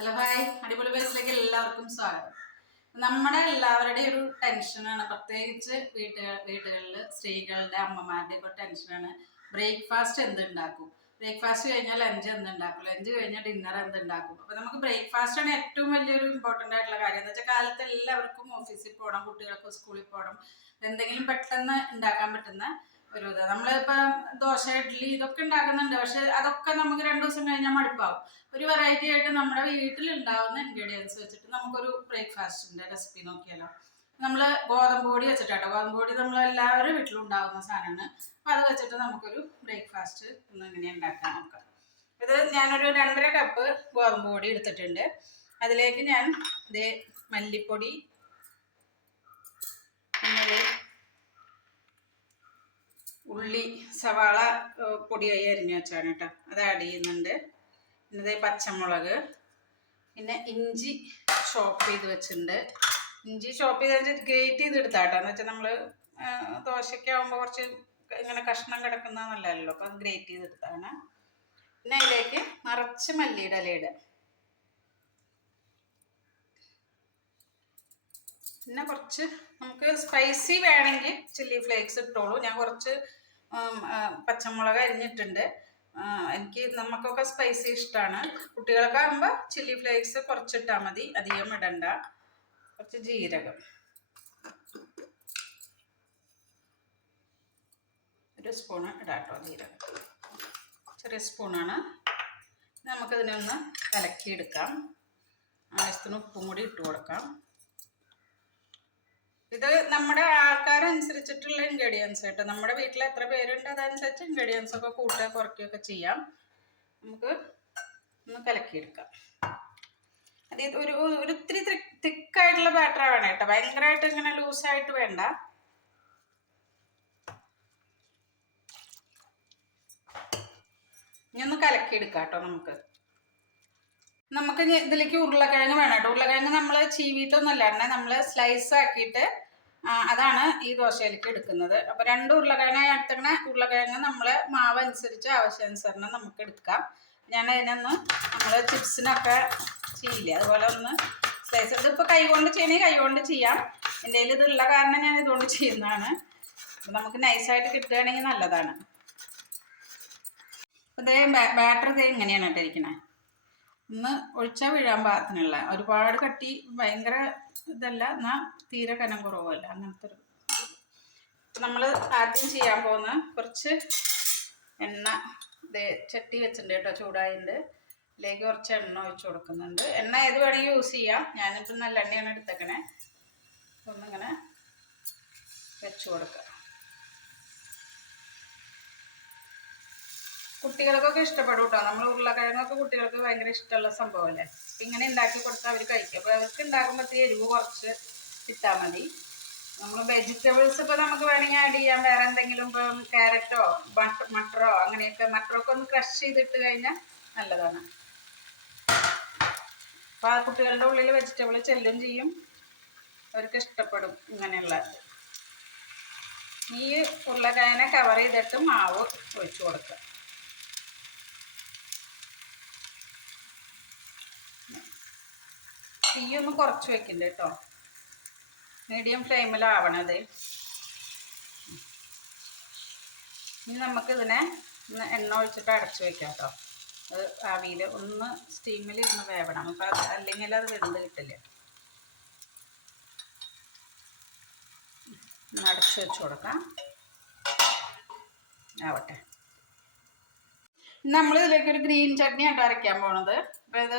Hello hi അടിപൊളി ബേസിലേക്ക് എല്ലാവർക്കും സ്വാഗതം. നമ്മുടെ എല്ലാവരുടെയും ഒരു ടെൻഷനാണ് പ്രത്യേകിച്ച് വീട്ടുക വീടുകളിൽ സ്ത്രീകളുടെ അമ്മമാരുടെ ഒക്കെ ടെൻഷനാണ് ബ്രേക്ക്ഫാസ്റ്റ് എന്തുണ്ടാക്കും? ബ്രേക്ക്ഫാസ്റ്റ് കഴിഞ്ഞാൽ ലഞ്ച് എന്തുണ്ടാക്കും? ലഞ്ച് കഴിഞ്ഞാൽ ഡിന്നർ എന്തുണ്ടാക്കും? അപ്പോൾ നമുക്ക് ബ്രേക്ക്ഫാസ്റ്റ് ആണ് ഏറ്റവും വലിയൊരു ഇമ്പോർട്ടന്റ് ആയിട്ടുള്ള കാര്യം. എന്ന് വെച്ചാൽ കാലത്ത് എല്ലാവർക്കും ഓഫീസിൽ പോകണം കുട്ടികൾക്ക് സ്കൂളിൽ പോകണം എന്തെങ്കിലും പെട്ടെന്ന് ഉണ്ടാക്കാൻ പറ്റുന്ന ഒരു ഇത്. നമ്മളിപ്പം ദോശ ഇഡ്ഡലി ഇതൊക്കെ ഉണ്ടാക്കുന്നുണ്ട്. പക്ഷെ അതൊക്കെ നമുക്ക് രണ്ടു ദിവസം കഴിഞ്ഞാൽ മടുപ്പാവും. ഒരു വെറൈറ്റി ആയിട്ട് നമ്മുടെ വീട്ടിൽ ഉണ്ടാവുന്ന ഇൻഗ്രീഡിയൻസ് വെച്ചിട്ട് നമുക്കൊരു ബ്രേക്ക്ഫാസ്റ്റിന്റെ റെസിപ്പി നോക്കിയാലോ. നമ്മൾ ഗോതമ്പ് പൊടി വെച്ചിട്ടാട്ടോ. ഗോതമ്പ് പൊടി നമ്മൾ എല്ലാവരും വീട്ടിലും ഉണ്ടാവുന്ന സാധനമാണ്. അപ്പോൾ അത് വെച്ചിട്ട് നമുക്കൊരു ബ്രേക്ക്ഫാസ്റ്റ് ഒന്ന് ഇങ്ങനെ ഉണ്ടാക്കാൻ നോക്കാം. ഇത് ഞാനൊരു രണ്ടര കപ്പ് ഗോതമ്പ് പൊടി എടുത്തിട്ടുണ്ട്. അതിലേക്ക് ഞാൻ ഇത് മല്ലിപ്പൊടി പിന്നെ ദേ ഉള്ളി സവാള പൊടിയായി അരിഞ്ഞു വെച്ചാണ് കേട്ടോ. അത് ആഡ് ചെയ്യുന്നുണ്ട്. പിന്നെ പച്ചമുളക്. പിന്നെ ഇഞ്ചി ചോപ്പ് ചെയ്ത് വെച്ചിട്ടുണ്ട്. ഇഞ്ചി ചോപ്പ് ചെയ്ത് വെച്ചിട്ട് ഗ്രേറ്റ് ചെയ്ത് എടുത്താട്ടോ എന്ന് വെച്ചാൽ നമ്മൾ ദോശയ്ക്ക് ആകുമ്പോൾ കുറച്ച് ഇങ്ങനെ കഷ്ണം കിടക്കുന്ന നല്ലതല്ലോ അപ്പം അത് ഗ്രേറ്റ് ചെയ്ത് എടുത്താണ്. പിന്നെ അതിലേക്ക് നിറച്ച് മല്ലിയുടെ ഇലയിടുക പിന്നെ കുറച്ച് നമുക്ക് സ്പൈസി വേണമെങ്കിൽ ചില്ലി ഫ്ലേക്സ് ഇട്ടോളൂ. ഞാൻ കുറച്ച് പച്ചമുളക് അരിഞ്ഞിട്ടുണ്ട്. എനിക്ക് നമുക്കൊക്കെ സ്പൈസി ഇഷ്ടമാണ് കുട്ടികൾക്ക് ആകുമ്പോൾ ചില്ലി ഫ്ലേക്സ് കുറച്ചിട്ടാൽ മതി. അധികം ഇടണ്ട. കുറച്ച് ജീരകം. ഒരു സ്പൂണ് ഇടാട്ടോ ജീരകം. ചെറിയ സ്പൂണാണ് നമുക്കതിനൊന്ന് കലക്കിയെടുക്കാം. ആവശ്യത്തിന് ഉപ്പും കൂടി ഇട്ട് കൊടുക്കാം ഇത് നമ്മുടെ ആൾക്കാരനുസരിച്ചിട്ടുള്ള ഇൻഗ്രീഡിയൻസ് കേട്ടോ. നമ്മുടെ വീട്ടിൽ എത്ര പേരുണ്ട് അതനുസരിച്ച് ഇൻഗ്രീഡിയൻസ് ഒക്കെ കൂട്ടുക കുറയ്ക്കുകയൊക്കെ ചെയ്യാം. നമുക്ക് ഒന്ന് കലക്കിയെടുക്കാം. അത് ഒരു ഒരു ഇത്തിരി തിക്കായിട്ടുള്ള ബാറ്റർ വേണം കേട്ടോ. ഭയങ്കരമായിട്ട് ഇങ്ങനെ ലൂസായിട്ട് വേണ്ട. ഇനി ഒന്ന് കലക്കിയെടുക്കാം കേട്ടോ നമുക്ക്. നമുക്ക് ഇതിലേക്ക് ഉരുളക്കിഴങ്ങ് വേണം കേട്ടോ. ഉരുളക്കിഴങ്ങ് നമ്മൾ ചീവിയിട്ടൊന്നുമല്ല എണ്ണ നമ്മൾ സ്ലൈസ് ആക്കിയിട്ട് അതാണ് ഈ ദോശയിലേക്ക് എടുക്കുന്നത്. അപ്പോൾ രണ്ട് ഉരുളക്കിഴങ്ങ് എടുത്തക്കണ ഉരുളക്കിഴങ്ങ് നമ്മൾ മാവ് അനുസരിച്ച് ആവശ്യാനുസരണം നമുക്ക് എടുക്കാം. ഞാൻ അതിനൊന്ന് നമ്മൾ ചിപ്സിനൊക്കെ ചെയ്യില്ലേ അതുപോലെ ഒന്ന് സ്ലൈസ് ഇതിപ്പോൾ കൈകൊണ്ട് ചെയ്യണമെങ്കിൽ കൈകൊണ്ട് ചെയ്യാം. എന്റെ കയ്യിൽ ഇതുള്ള കാരണം ഞാൻ ഇതുകൊണ്ട് ചെയ്യുന്നതാണ്. അപ്പോൾ നമുക്ക് നൈസായിട്ട് കിട്ടുകയാണെങ്കിൽ നല്ലതാണ്. ഇതേ ബാറ്റർ ഇതേ ഇങ്ങനെയാണ് ഇരിക്കണേ. ഒന്ന് ഒഴിച്ചാൽ വീഴാൻ പാകത്തിനുള്ള. ഒരുപാട് കട്ടി ഭയങ്കര ഇതല്ല എന്നാൽ തീരെ കനം കുറവല്ല. അങ്ങനത്തെ ഒരു നമ്മൾ ആദ്യം ചെയ്യാൻ പോകുന്ന കുറച്ച് എണ്ണ ചട്ടി വെച്ചിട്ടുണ്ട് കേട്ടോ ചൂടായിട്ടുണ്ട് ഇതിലേക്ക് കുറച്ച് എണ്ണ ഒഴിച്ചു കൊടുക്കുന്നുണ്ട്. എണ്ണ ഏത് വേണമെങ്കിൽ യൂസ് ചെയ്യാം. ഞാനിപ്പോൾ നല്ല എണ്ണയാണ് എടുത്തേക്കണേ. ഒന്നിങ്ങനെ വെച്ചു കൊടുക്കുക കുട്ടികൾക്കൊക്കെ ഇഷ്ടപ്പെടും കേട്ടോ നമ്മൾ ഉരുളക്കിഴങ്ങൊക്കെ കുട്ടികൾക്ക് ഭയങ്കര ഇഷ്ടമുള്ള സംഭവമല്ലേ? അപ്പം ഇങ്ങനെ ഉണ്ടാക്കി കൊടുത്താൽ അവർ കഴിക്കും. അപ്പോൾ അവർക്ക് ഉണ്ടാക്കുമ്പോഴത്തേ എരിവ് കുറച്ച് ഇട്ടാൽ മതി. നമ്മൾ വെജിറ്റബിൾസ് ഇപ്പോൾ നമുക്ക് വേണമെങ്കിൽ ആഡ് ചെയ്യാം. വേറെ എന്തെങ്കിലും ഇപ്പം ക്യാരറ്റോ മട്ടറോ അങ്ങനെയൊക്കെ മട്ടറൊക്കെ ഒന്ന് ക്രഷ് ചെയ്തിട്ട് കഴിഞ്ഞാൽ നല്ലതാണ്. അപ്പോൾ ആ കുട്ടികളുടെ ഉള്ളിൽ വെജിറ്റബിൾ ചെല്ലും ചെയ്യും. അവർക്ക് ഇഷ്ടപ്പെടും ഇങ്ങനെയുള്ള ഈ ഉരുളക്കിഴനെ കവർ ചെയ്തിട്ട് മാവ് ഒഴിച്ചു കൊടുക്കുക. തീ ഒന്ന് കുറച്ച് വെക്കണ്ട കേട്ടോ. മീഡിയം ഫ്ലെയിമിലാവണത്. ഇനി നമുക്കിതിനെ ഒന്ന് എണ്ണ ഒഴിച്ചിട്ട് അടച്ചു വെക്കാം കേട്ടോ. അത് ആവിയിൽ ഒന്ന് സ്റ്റീമിൽ ഇരുന്ന് വേവണം. അപ്പം അത് അല്ലെങ്കിൽ അത് വെന്ത് കിട്ടില്ല. ഒന്ന് അടച്ചു വെച്ച് കൊടുക്കാം. ആവട്ടെ. നമ്മൾ ഇതിലേക്ക് ഒരു ഗ്രീൻ ചട്നി ആയിട്ട് അരയ്ക്കാൻ പോണത്. അപ്പം ഇത്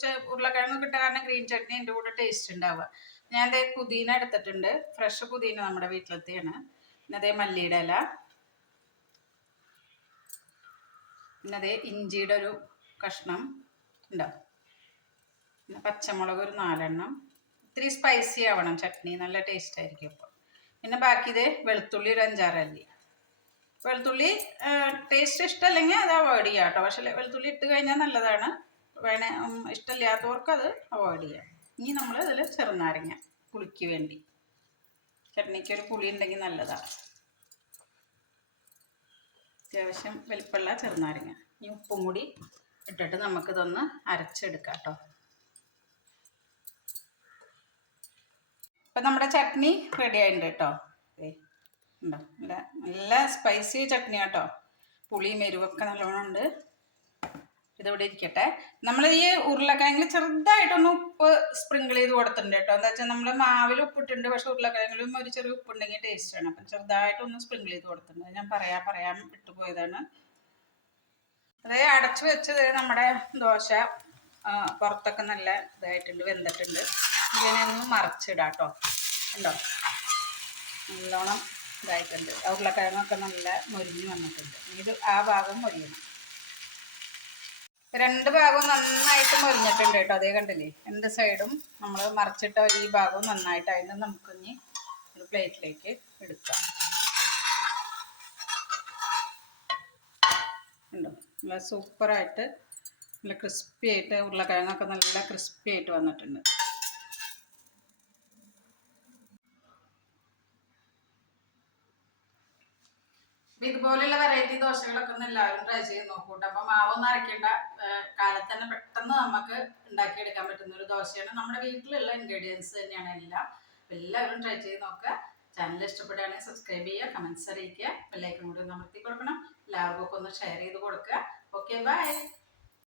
കുറച്ച് ഉരുളക്കിഴങ്ങ് കിട്ടുക കാരണം ഗ്രീൻ ചട്നി എന്റെ കൂടെ ടേസ്റ്റ് ഉണ്ടാവുക. ഞാൻ അതേ പുതിന എടുത്തിട്ടുണ്ട്. ഫ്രഷ് പുതിന നമ്മുടെ വീട്ടിലെത്തിയാണ്. പിന്നെ അതേ മല്ലിയുടെ ഇല. പിന്നെ അതേ ഇഞ്ചിയുടെ ഒരു കഷ്ണം ഉണ്ടാവും പിന്നെ പച്ചമുളക് ഒരു നാലെണ്ണം. ഇത്തിരി സ്പൈസി ആവണം ചട്നി. നല്ല ടേസ്റ്റ് ആയിരിക്കും അപ്പോൾ. പിന്നെ ബാക്കി ഇത് വെളുത്തുള്ളി ഒരു അഞ്ചാറല്ലി വെളുത്തുള്ളി ടേസ്റ്റ് ഇഷ്ടമല്ലെങ്കിൽ അത് അവോയ്ഡ് ചെയ്യാം കേട്ടോ പക്ഷേ വെളുത്തുള്ളി ഇട്ട് കഴിഞ്ഞാൽ നല്ലതാണ്. വേണേ ഇഷ്ടമില്ലാത്തവർക്ക് അത് അവോയ്ഡ് ചെയ്യാം. ഇനി നമ്മൾ ഇതിൽ ചെറുനാരങ്ങ പുളിക്ക് വേണ്ടി. ചട്നിക്ക് ഒരു പുളി ഉണ്ടെങ്കിൽ നല്ലതാണ് അത്യാവശ്യം വലിപ്പമുള്ള ചെറുനാരങ്ങ. ഇനി ഉപ്പും കൂടി ഇട്ടിട്ട് നമുക്കിതൊന്ന് അരച്ചെടുക്കാം കേട്ടോ ഇപ്പം നമ്മുടെ ചട്നി റെഡി ആയിട്ടുണ്ട് കേട്ടോ ഉണ്ടോ? നല്ല സ്പൈസി ചട്നി കേട്ടോ പുളിയും എരിവൊക്കെ നല്ലോണം ഉണ്ട്. ഇതിവിടെ ഇരിക്കട്ടെ. നമ്മൾ ഈ ഉരുളക്കിഴങ്ങിൽ ചെറുതായിട്ടൊന്ന് ഉപ്പ് സ്പ്രിങ്കിൾ ചെയ്ത് കൊടുത്തിട്ടുണ്ട് കേട്ടോ. എന്താ വെച്ചാൽ നമ്മൾ മാവിൽ ഉപ്പിട്ടുണ്ട് പക്ഷെ ഉരുളക്കിഴങ്ങിലും ഒരു ചെറിയ ഉപ്പുണ്ടെങ്കിൽ ടേസ്റ്റാണ് അപ്പം ചെറുതായിട്ടൊന്ന് സ്പ്രിങ്കിൾ ചെയ്ത് കൊടുത്തിട്ടുണ്ട്. ഞാൻ പറയാ പറയാൻ വിട്ടുപോയതാണ് അതേ അടച്ചു വെച്ചത് നമ്മുടെ ദോശ പുറത്തൊക്കെ നല്ല ഇതായിട്ടുണ്ട് വെന്തിട്ടുണ്ട്. ഇങ്ങനെ ഒന്ന് മറിച്ചിടാം ഉണ്ടോ നല്ലോണം ഇതായിട്ടുണ്ട്. ഉരുളക്കിഴങ്ങൊക്കെ നല്ല മുരിഞ്ഞ് വന്നിട്ടുണ്ട്. ഇത് ആ ഭാഗം മൊരിയണം. രണ്ട് ഭാഗവും നന്നായിട്ട് മൊരിഞ്ഞിട്ടുണ്ട് കേട്ടോ. അതേ കണ്ടില്ലേ? രണ്ട് സൈഡും നമ്മൾ മറിച്ചിട്ട ഈ ഭാഗവും നന്നായിട്ട് അതിന് നമുക്കിനി ഒരു പ്ലേറ്റിലേക്ക് എടുക്കാം. ഉണ്ടോ നല്ല സൂപ്പറായിട്ട് നല്ല ക്രിസ്പി ആയിട്ട് ഉരുളക്കിഴങ്ങൊക്കെ നല്ല ക്രിസ്പി ആയിട്ട് വന്നിട്ടുണ്ട്. ഇതുപോലെയുള്ള വെറൈറ്റി ദോശകളൊക്കെ ഒന്ന് എല്ലാവരും ട്രൈ ചെയ്ത് നോക്കൂട്ടോ. അപ്പൊ മാവൊന്നും അരയ്ക്കേണ്ട കാലത്ത് തന്നെ പെട്ടെന്ന് നമുക്ക് ഉണ്ടാക്കിയെടുക്കാൻ പറ്റുന്ന ഒരു ദോശയാണ്. നമ്മുടെ വീട്ടിലുള്ള ഇൻഗ്രീഡിയൻസ് തന്നെയാണ് എല്ലാം. എല്ലാവരും ട്രൈ ചെയ്ത് നോക്കുക. ചാനൽ ഇഷ്ടപ്പെടുകയാണെങ്കിൽ സബ്സ്ക്രൈബ് ചെയ്യുക കമൻസ് അറിയിക്കുക. ബെല്ലൈക്കൺ കൂടി അമർത്തി കൊടുക്കണം. എല്ലാവർക്കും ഒന്ന് ഷെയർ ചെയ്ത് കൊടുക്കുക. Okay bye